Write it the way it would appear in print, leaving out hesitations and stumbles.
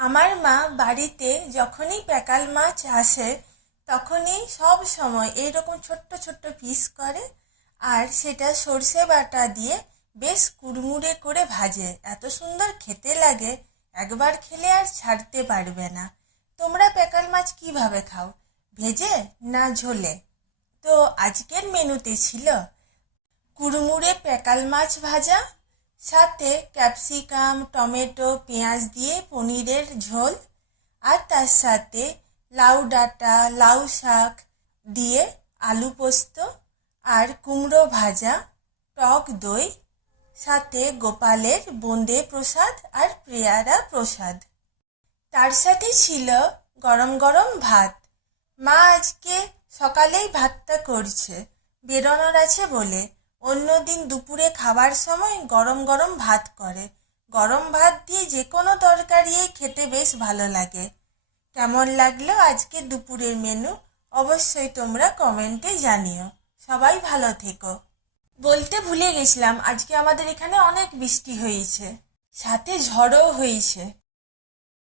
আমার মা বাড়িতে যখনই প্যাকাল মাছ আসে তখনই সব সময় এইরকম ছোট্ট ছোট্ট পিস করে আর সেটা সর্ষে বাটা দিয়ে বেশ কুড়মুড়ে করে ভাজে। এত সুন্দর খেতে লাগে, একবার খেলে আর ছাড়তে পারবে না। তোমরা প্যাকাল মাছ কিভাবে খাও, ভেজে না ঝোলে? তো আজকের মেনুতে ছিল কুড়মুড়ে প্যাকাল মাছ ভাজা, সাথে ক্যাপসিকাম টমেটো পেঁয়াজ দিয়ে পনিরের ঝোল, আর তার সাথে লাউ ডাঁটা লাউ শাক দিয়ে আলু পোস্ত, আর কুমড়ো ভাজা, টক দই, সাথে গোপালের বোঁদে প্রসাদ আর পেয়ারা প্রসাদ। তার সাথে ছিল গরম গরম ভাত। মা আজকে সকালেই ভাতটা করছে, বেরোনোর আছে বলে। অন্যদিন দুপুরে খাবার সময় গরম গরম ভাত করে। গরম ভাত দিয়ে যে কোনো তরকারি খেতে বেশ ভালো লাগে। কেমন লাগলো আজকে দুপুরের মেনু অবশ্যই তোমরা কমেন্টে জানিও। সবাই ভালো থেকো। বলতে ভুলে গেছিলাম, আজকে আমাদের এখানে অনেক বৃষ্টি হয়েছে, সাথে ঝড়ও হয়েছে।